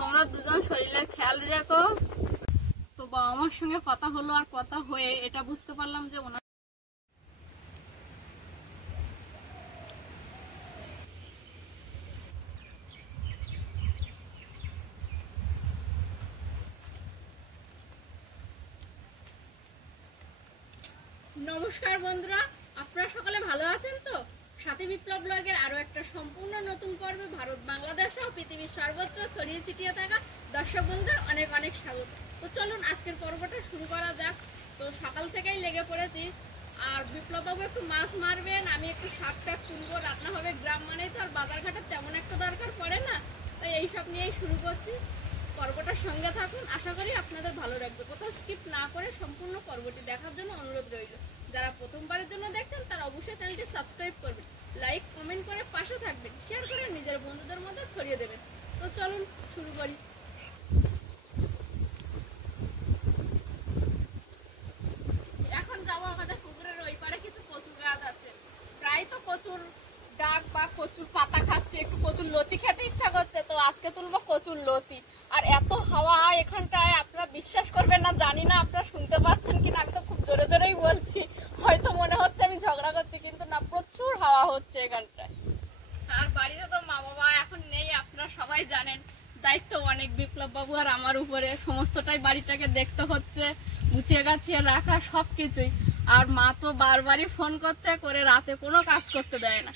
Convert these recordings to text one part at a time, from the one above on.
তোমরা দুজন শরীরের খেয়াল রেখো। তো বাবা মার সঙ্গে কথা হলো, আর কথা হয়ে এটা বুঝতে পারলাম যে ওনার নমস্কার বন্ধুরা, আপনারা সকলে ভালো আছেন তো? সাথী বিপ্লব ব্লগের আরো একটা সম্পূর্ণ নতুন পর্বে ভারত বাংলাদেশ সহ পৃথিবীর সর্বত্র ছড়িয়ে ছিটিয়ে থাকা দর্শক বন্ধুদের অনেক অনেক স্বাগত। তো চলুন আজকের পর্বটা শুরু করা যাক। তো সকাল থেকেই লেগে পড়েছি, আর বিপ্লববাবু একটু মাছ মারবেন, আমি একটু শাক টাক তুলবো, রান্না হবে। গ্রাম মানেই তো আর বাজারঘাটের তেমন একটা দরকার পড়ে না, তাই এইসব নিয়েই শুরু করছি। পর্বটার সঙ্গে থাকুন, আশা করি আপনাদের ভালো লাগবে। কোথাও স্কিপ না করে সম্পূর্ণ পর্বটি দেখার জন্য অনুরোধ রইল। যারা প্রথমবারের জন্য দেখছেন তারা অবশ্যই চ্যানেলটি সাবস্ক্রাইব করবেন, লাইক কমেন্ট করে পাশে থাকবেন, শেয়ার করে নিজের বন্ধুদের মধ্যে ছড়িয়ে দেবেন। তো চলুন শুরু করি। এখন যাবো আমাদের পুকুরের ওই পারে, কিছু কচু গাছ আছে, প্রায় তো কচুর ডাক বা কচুর পাতা খাচ্ছি, একটু কচুর লতি খেতে ইচ্ছা করছে, তো আজকে তুলবো কচুর লতি। আর এত হাওয়া এখানটায়, আপনারা বিশ্বাস করবেন না, জানি না আপনারা শুনতে পাচ্ছেন কিনা, আমি তো খুব জোরে জোরেই বলছি, হয়তো মনে হচ্ছে আমি ঝগড়া করছি, কিন্তু না, প্রচুর হাওয়া হচ্ছে এখানটায়। আর বাড়িতে তো মা বাবা এখন নেই, আপনারা সবাই জানেন, দায়িত্ব অনেক বিপ্লব বাবু আর আমার উপরে, সমস্তটাই বাড়িটাকে দেখতে হচ্ছে, গুছিয়ে গাছিয়ে রাখা সবকিছুই। আর মা তো বারবারই ফোন করছে, করে রাতে কোনো কাজ করতে দেয় না।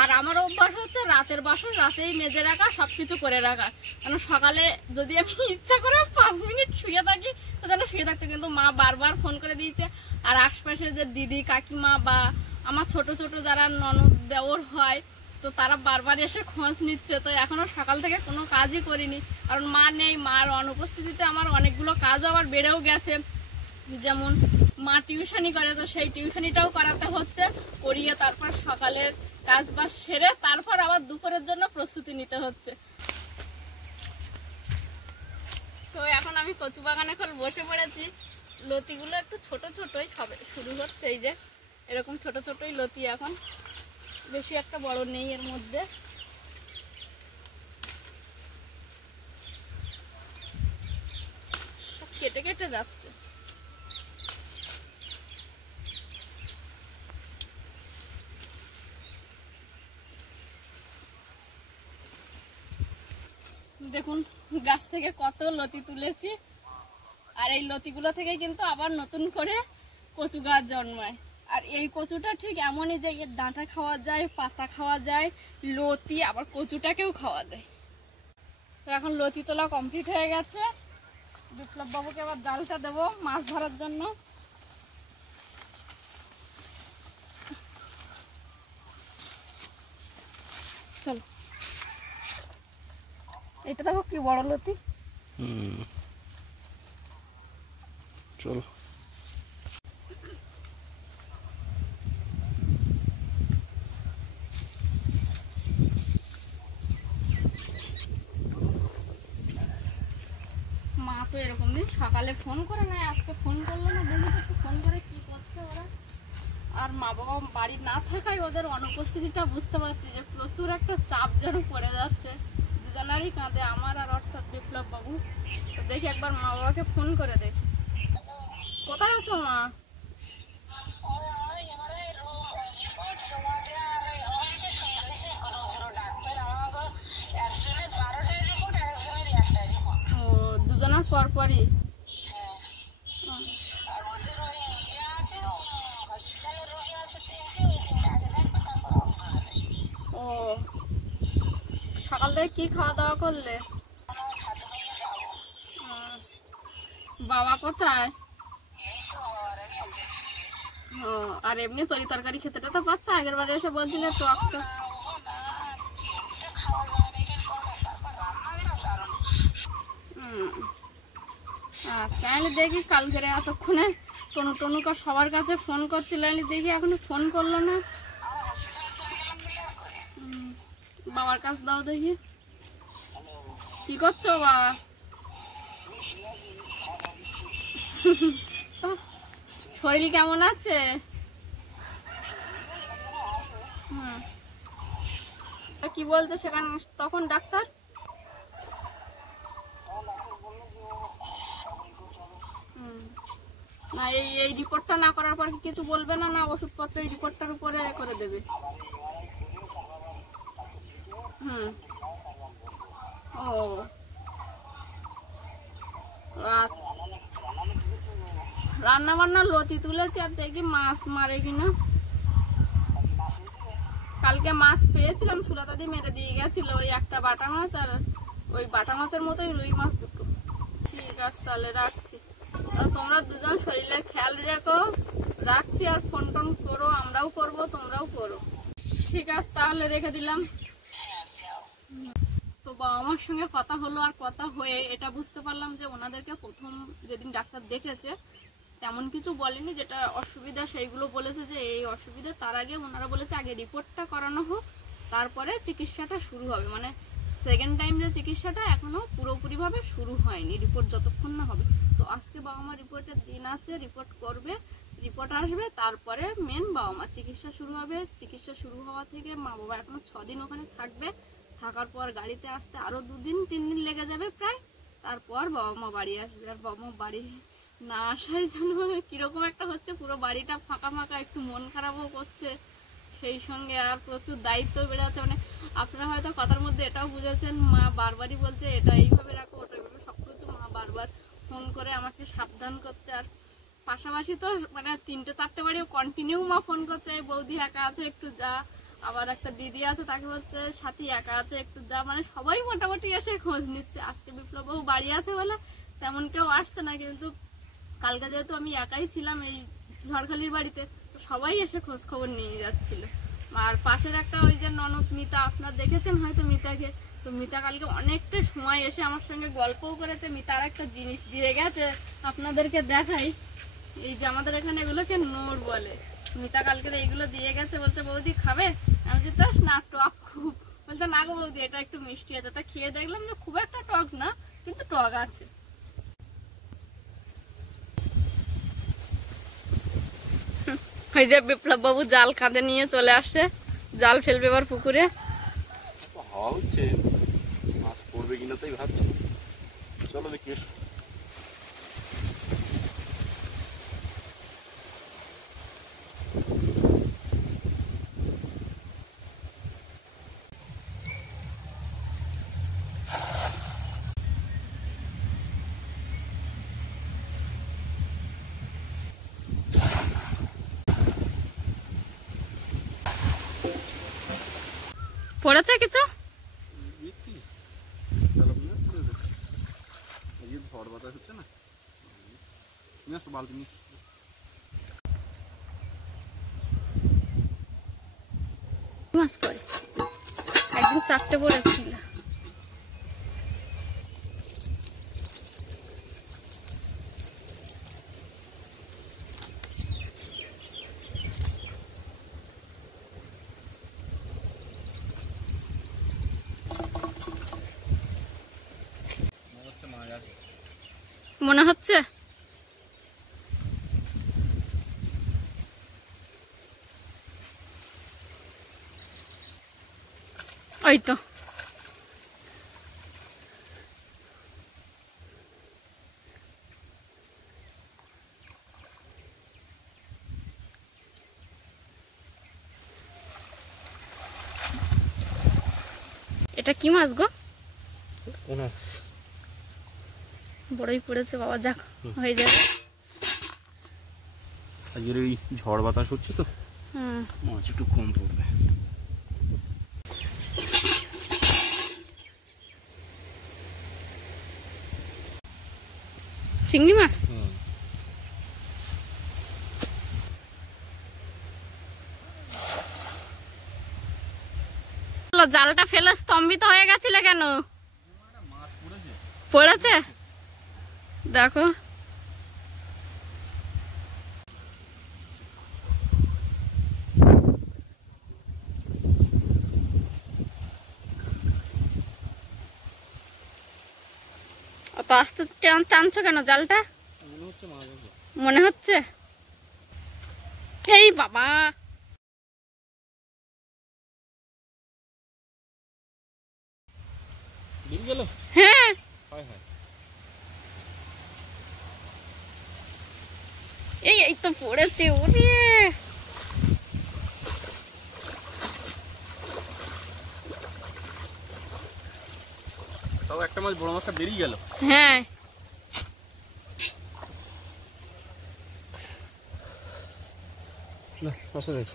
আর আমার অভ্যাস হচ্ছে রাতের বাসন রাতেই মেজে রাখা, সবকিছু করে রাখা, কারণ সকালে যদি আমি ইচ্ছা করে 5 মিনিট শুয়ে থাকি তো যেন শুয়ে থাকতে, কিন্তু মা বারবার ফোন করে দিয়েছে। আর আশপাশে যে দিদি কাকিমা বা আমার ছোট ছোট যারা ননদ দেওর হয়, তো তারা বারবার এসে খোঁজ নিচ্ছে। তো এখনো সকাল থেকে কোনো কাজই করিনি, কারণ মা নেই। মার অনুপস্থিতিতে আমার অনেকগুলো কাজও আবার বেড়েও গেছে। যেমন মা টিউশনি করে, তো সেই টিউশনিটাও করাতে হচ্ছে, করিয়ে তারপর সকালের কাজ বাজ সেরে তারপর আবার দুপুরের জন্য প্রস্তুতি নিতে হচ্ছে। তো এখন আমি কচু বাগানে এখন বসে পড়েছি। লতিগুলো একটু ছোট ছোটই সবে শুরু হচ্ছে, এই যে এরকম ছোট ছোটই লতি, এখন বেশি একটা বড় নেই এর মধ্যে। কেটে কেটে যাচ্ছে। দেখুন গাছ থেকে কত লতি তুলেছি, আর এই লতিগুলো থেকে কিন্তু আবার নতুন করে কচু গাছ জন্মায়। আর এই কচুটা ঠিক এমনই যে এর ডাঁটা খাওয়া যায়, পাতা খাওয়া যায়, লতি আবার কচুটাকেও খাওয়া যায়। তো এখন লতি তোলা কমপ্লিট হয়ে গেছে, বিপ্লব বাবুকে আবার জালটা দেবো মাছ ধরার জন্য। চলো, এটা দেখো কি বড় লতি। চলো। মা তো এরকম দিন সকালে ফোন করে নেয়, আজকে ফোন করলো না, দেখি একটু ফোন করে কি করছে ওরা। আর মা বাবা বাড়ি না থাকায় ওদের অনুপস্থিতিটা বুঝতে পারছি যে প্রচুর একটা চাপ যেন পড়ে যাচ্ছে দুজনারই কাঁধে, আমার আর অর্থাৎ বিপ্লব বাবু। তো দেখি একবার মা বাবাকে ফোন করে দেখি। কোথায় আছো মা? ও, দুজনের পরপরই। ও, সকাল থেকে কি খাওয়া দাওয়া করলে? বাবা কোথায়? ও, আর এমনি তরি তরকারি খেতে তো পাচ্ছ? আগের বারে এসে বলছিলে টক টক। আচ্ছা, আমি দেখি কালকে এতক্ষণে টনু টনুকা সবার কাছে ফোন করছিল, দেখি এখনো ফোন করলো না। বাবার কাছে দাও দেখি। কি করছো বাবা? শরীর কেমন আছে? কি বলছে সেখানে তখন ডাক্তার? না এই এই রিপোর্টটা না করার পর কি কিছু বলবে না? না ওষুধপত্র এই রিপোর্টটার উপরে করে দেবে? হুম। ও রান্না বান্না লতি তুলেছি, আর দেখি মাছ মারে কিনা। কালকে মাছ পেয়েছিলাম, সুলতা দিয়ে মেরে দিয়ে গেছিল, ওই একটা বাটা মাছ আর ওই বাটা মাছের মতোই রুই মাছ দুটো। ঠিক আছে তাহলে রাখছি। তোমরা দুজন শরীরের খেয়াল রেখো, রাখছি। আর ফোন টোন করো, আমরাও করবো, তোমরাও করো। ঠিক আছে তাহলে রেখে দিলাম। তো বাবা মার সঙ্গে কথা হলো, আর কথা হয়ে এটা বুঝতে পারলাম যে ওনাদেরকে প্রথম যেদিন ডাক্তার দেখেছে তেমন কিছু বলেনি, যেটা অসুবিধা সেইগুলো বলেছে যে এই অসুবিধা। তার আগে ওনারা বলেছে আগে রিপোর্টটা করানো হোক, তারপরে চিকিৎসাটা শুরু হবে। মানে সেকেন্ড টাইম যে চিকিৎসাটা এখনো পুরোপুরিভাবে শুরু হয়নি, রিপোর্ট যতক্ষণ না হবে। তো আজকে বাবা মা রিপোর্টের দিন আছে, রিপোর্ট করবে, রিপোর্ট আসবে, তারপরে মেন বাবা মা চিকিৎসা শুরু হবে। চিকিৎসা শুরু হওয়া থেকে মা বাবা এখনো 6 দিন ওখানে থাকবে, থাকার পর গাড়িতে আসতে আরো 2 দিন 3 দিন লেগে যাবে প্রায়। তারপর বাবা মা বাড়ি আসবে। আর বাবা মা বাড়ি না আসাই যেন কিরকম একটা হচ্ছে, পুরো বাড়িটা ফাঁকা ফাঁকা, একটু মন খারাপও করছে। সেই সঙ্গে আর প্রচুর দায়িত্ব বেড়ে যাচ্ছে। মানে আপনারা হয়তো কথার মধ্যে এটাও বুঝেছেন, মা বারবারই বলছে এটা এইভাবে রাখো, ওটা এইভাবে, সবকিছু মা বারবার ফোন করে আমাকে সাবধান করছে। আর পাশাপাশি তো মানে 3-4টে বাড়িও কন্টিনিউ মা ফোন করছে, বৌদি একা আছে একটু যা, আবার একটা দিদি আছে তাকে বলছে সাথী একা আছে একটু যা। মানে সবাই মোটামুটি এসে খোঁজ নিচ্ছে। আজকে বিপ্লব বাবু বাড়ি আছে বলে তেমন কেউ আসছে না, কিন্তু কালকে যেহেতু আমি একাই ছিলাম এই ঝড়খালির বাড়িতে, তো সবাই এসে খোঁজ খবর নিয়ে যাচ্ছিল। আর পাশের একটা ওই যে ননদ মিতা, আপনারা দেখেছেন হয়তো মিতাকে, তো মিতা কালকে অনেকটা সময় এসে আমার সঙ্গে গল্পও করেছে। মিতা আর একটা জিনিস দিয়ে গেছে, আপনাদেরকে দেখাই। এই যে আমাদের এখানে এগুলোকে নোর বলে, মিতা কালকে এইগুলো দিয়ে গেছে, বলছে বৌদি খাবে? আমি বলছি তাস না, টক খুব। বলছে না গো বৌদি এটা একটু মিষ্টি আছে। তা খেয়ে দেখলাম যে খুব একটা টক না, কিন্তু টক আছে। ওই যে বিপ্লব বাবু জাল কাঁধে নিয়ে চলে আসছে, জাল ফেলবে এবার পুকুরে। হাওয়া হচ্ছে, মাছ পড়বে কিনা তাই ভাবছি। চলো দেখি। পড়েছে কিছু? ঝড় বাতাস হচ্ছে না, বালতি নিয়ে মাছ পড়ে, একদিন 4টে পড়েছিল। মনে হচ্ছে ওই তো এটা কি মাছ গো? বড়ই পড়েছে বাবা, যাক হয়ে যাবে। আজকের ওই ঝড় বাতাস হচ্ছে তো মাছ একটু কম পড়বে। চিংড়ি মাছ জালটা ফেলে স্তম্ভিত হয়ে গেছিল কেন? পড়েছে দেখো। অত আস্তে টানছো কেন জালটা? মনে হচ্ছে এই বাবা, হ্যাঁ এই তো পড়েছে ওরে। তাও একটা মাছ বড় মাছটা বেরিয়ে গেল। হ্যাঁ না মাছটা দেখ।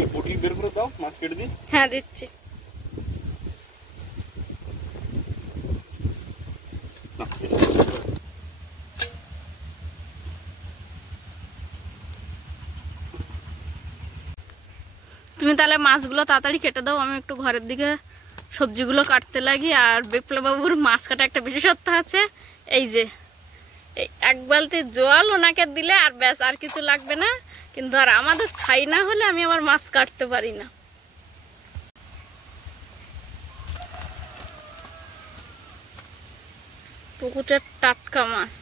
এই বটি বের করে দাও, মাছ কেটে দিই। হ্যাঁ দিচ্ছি। না, তুমি তাহলে মাছগুলো তাড়াতাড়ি কেটে দাও, আমি একটু ঘরের দিকে সবজিগুলো কাটতে লাগি। আর বিপ্লববাবুর মাছ কাটা একটা বিশেষত্ব আছে, এই যে এই এক বালতি জল ওনাকে দিলে আর ব্যাস, আর কিছু লাগবে না। কিন্তু আর আমাদের ছাই না হলে আমি আবার মাছ কাটতে পারি না। পুকুরের টাটকা মাছ।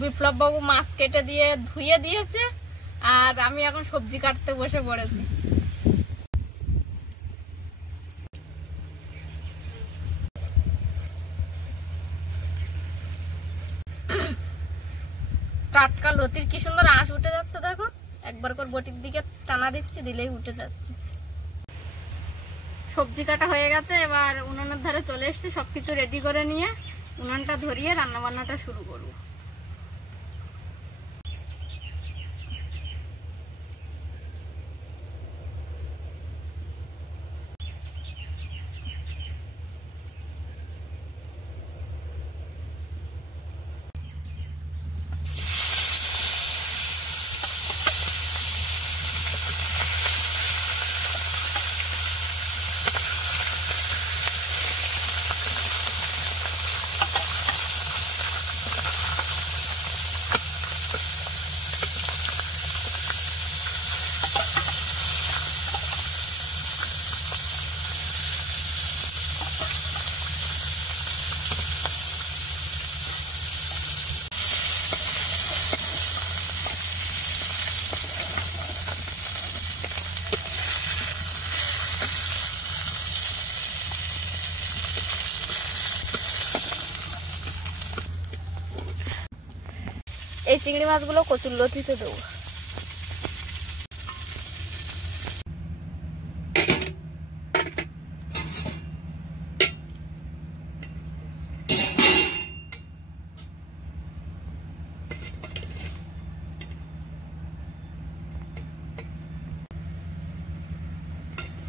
বিপ্লব বাবু মাছ কেটে দিয়ে ধুয়ে দিয়েছে, আর আমি এখন সবজি কাটতে বসে পড়েছি। টাটকা লতির কি সুন্দর আঁশ উঠে যাচ্ছে দেখো, একবার করে বটির দিকে টানা দিচ্ছি, দিলেই উঠে যাচ্ছে। সবজি কাটা হয়ে গেছে, এবার উনুনের ধারে চলে এসেছি সবকিছু রেডি করে নিয়ে উনুনটা ধরিয়ে রান্না বান্নাটা শুরু করবো। এই চিংড়ি মাছগুলো কচুর লতিতে দেবো।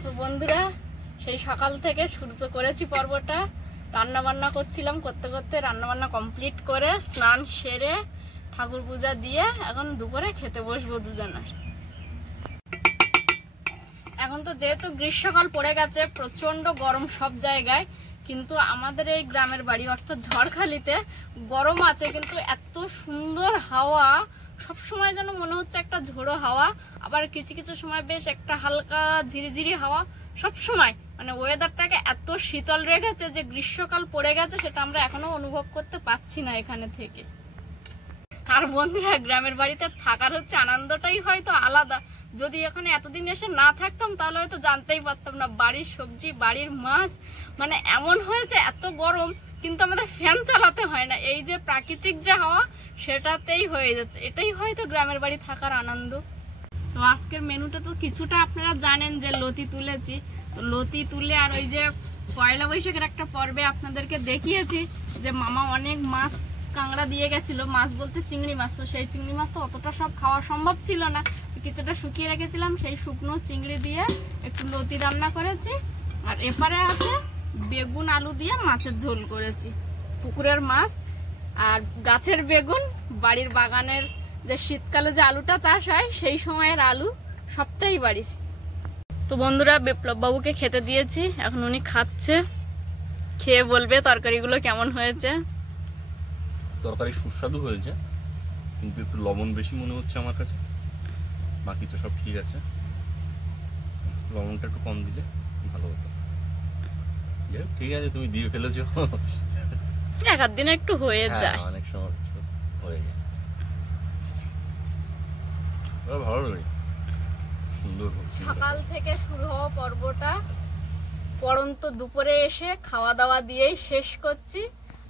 তো বন্ধুরা, সেই সকাল থেকে শুরু তো করেছি পর্বটা, রান্না বান্না করছিলাম, করতে করতে রান্না বান্না কমপ্লিট করে স্নান সেরে ঠাকুর পূজা দিয়ে এখন দুপুরে খেতে বসবো দুজনের। এখন তো যেহেতু গ্রীষ্মকাল পড়ে গেছে, প্রচন্ড গরম সব জায়গায়, কিন্তু আমাদের এই গ্রামের বাড়ি অর্থাৎ ঝড়খালিতে গরম আছে, কিন্তু এত সুন্দর হাওয়া, সব সময় যেন মনে হচ্ছে একটা ঝোড়ো হাওয়া, আবার কিছু কিছু সময় বেশ একটা হালকা ঝিরিঝিরি হাওয়া, সব সময় মানে ওয়েদারটাকে এত শীতল রেখেছে যে গ্রীষ্মকাল পড়ে গেছে সেটা আমরা এখনো অনুভব করতে পারছি না এখানে থেকে। আর বন্ধুরা, গ্রামের বাড়িতে থাকার হচ্ছে আনন্দটাই হয়তো আলাদা। যদি এখানে এতদিন এসে না থাকতাম তাহলে হয়তো জানতেই পারতাম না বাড়ির সবজি, বাড়ির মাছ, মানে এমন হয়েছে এত গরম কিন্তু আমাদের ফ্যান চালাতে হয় না, এই যে প্রাকৃতিক যে হাওয়া সেটাতেই হয়ে যাচ্ছে। এটাই হয়তো গ্রামের বাড়ি থাকার আনন্দ। তো আজকের মেনুটা তো কিছুটা আপনারা জানেন যে লতি তুলেছি, তো লতি তুলে আর ওই যে পয়লা বৈশাখের একটা পর্বে আপনাদেরকে দেখিয়েছি যে মামা অনেক মাছ কাঁকড়া দিয়ে গেছিল, মাছ বলতে চিংড়ি মাছ। তো সেই চিংড়ি মাছ তো অতটা সব খাওয়া সম্ভব ছিল না, কিছুটা শুকিয়ে রেখেছিলাম, সেই শুকনো চিংড়ি দিয়ে একটু লতি রান্না করেছি। আর এপারে আছে বেগুন আলু দিয়ে মাছের ঝোল করেছি, পুকুরের মাছ আর গাছের বেগুন, বাড়ির বাগানের যে শীতকালে যে আলুটা চাষ হয় সেই সময়ের আলু, সবটাই বাড়ির। তো বন্ধুরা বিপ্লব বাবুকে খেতে দিয়েছি, এখন উনি খাচ্ছে, খেয়ে বলবে তরকারিগুলো কেমন হয়েছে। তরকারি সুস্বাদু হয়েছে, কিন্তু একটু লবণ বেশি মনে হচ্ছে আমার কাছে, বাকি তো সব ঠিক আছে। লবণটা একটু কম দিলে ভালো হতো। যাই হোক, ঠিক আছে, তুমি দিয়ে ফেলেছো। এক আধ দিনে একটু হয়ে যায়, অনেক সময় হয়ে যায়। ভালো লাগে, সুন্দর। সকাল থেকে শুরু হওয়া পর্বটা পরন্ত দুপুরে এসে খাওয়া দাওয়া দিয়েই শেষ করছি।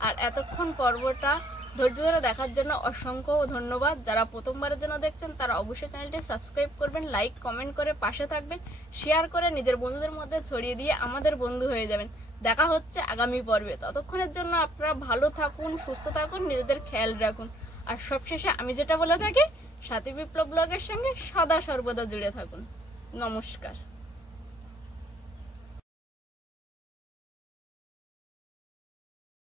আর এতক্ষণ পর্বটা ধৈর্য ধরে দেখার জন্য অসংখ্য ধন্যবাদ। যারা প্রথমবারের জন্য দেখছেন তারা অবশ্যই চ্যানেলটি সাবস্ক্রাইব করবেন, লাইক কমেন্ট করে পাশে থাকবেন, শেয়ার করে নিজের বন্ধুদের মধ্যে ছড়িয়ে দিয়ে আমাদের বন্ধু হয়ে যাবেন। দেখা হচ্ছে আগামী পর্বে, ততক্ষণের জন্য আপনারা ভালো থাকুন, সুস্থ থাকুন, নিজেদের খেয়াল রাখুন। আর সবশেষে আমি যেটা বলে থাকি, সাথী বিপ্লব ব্লগের সঙ্গে সদা সর্বদা জুড়ে থাকুন। নমস্কার।